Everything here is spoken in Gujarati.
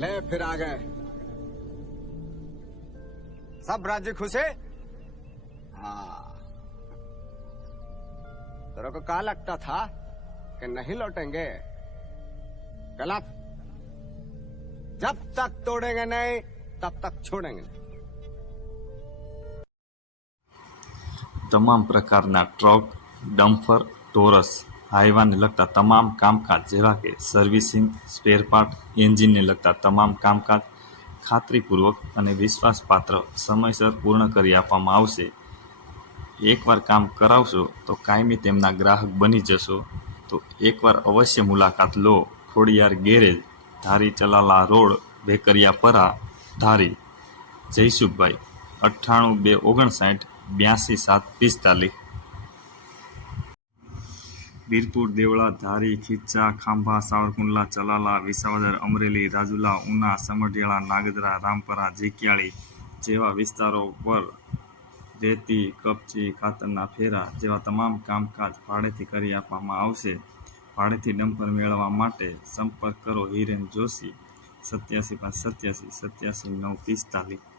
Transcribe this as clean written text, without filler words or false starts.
ले फिर आ गए। सब राज्य खुशे? हाँ। तेरे को क्या लगता था कि नहीं लौटेंगे? गलत। जब तक तोड़ेंगे नहीं तब तक छोड़ेंगे नहीं। તમામ પ્રકારના ટ્રક, ડમ્પર, ટોરસ, હાઈવાને લગતા તમામ કામકાજ જેવા કે સર્વિસિંગ, સ્પેરપાર્ટ, એન્જિનને લગતા તમામ કામકાજ ખાતરીપૂર્વક અને વિશ્વાસપાત્ર સમયસર પૂર્ણ કરી આપવામાં આવશે. એકવાર કામ કરાવશો તો કાયમી તેમના ગ્રાહક બની જશો. તો એકવાર અવશ્ય મુલાકાત લો. ખોડિયાર ગેરેજ, ધારી ચલાલા રોડ, ભેકરિયાપરા, ધારી. જયસુખભાઈ 98 259 82 745. વીરપુર, દેવળા, ધારી, ખીચા, ખાંભા, સાવરકુંડલા, ચલાલા, વિસાવદર, અમરેલી, રાજુલા, ઉના, સમઢિયાળા, નાગદરા, રામપરા, ઝીકિયાળી જેવા વિસ્તારો પર રેતી, કપચી, ખાતરના ફેરા જેવા તમામ કામકાજ ભાડેથી કરી આપવામાં આવશે. ભાડેથી ડમ્પર મેળવવા માટે સંપર્ક કરો હિરેન જોશી 87 587 87 9 45.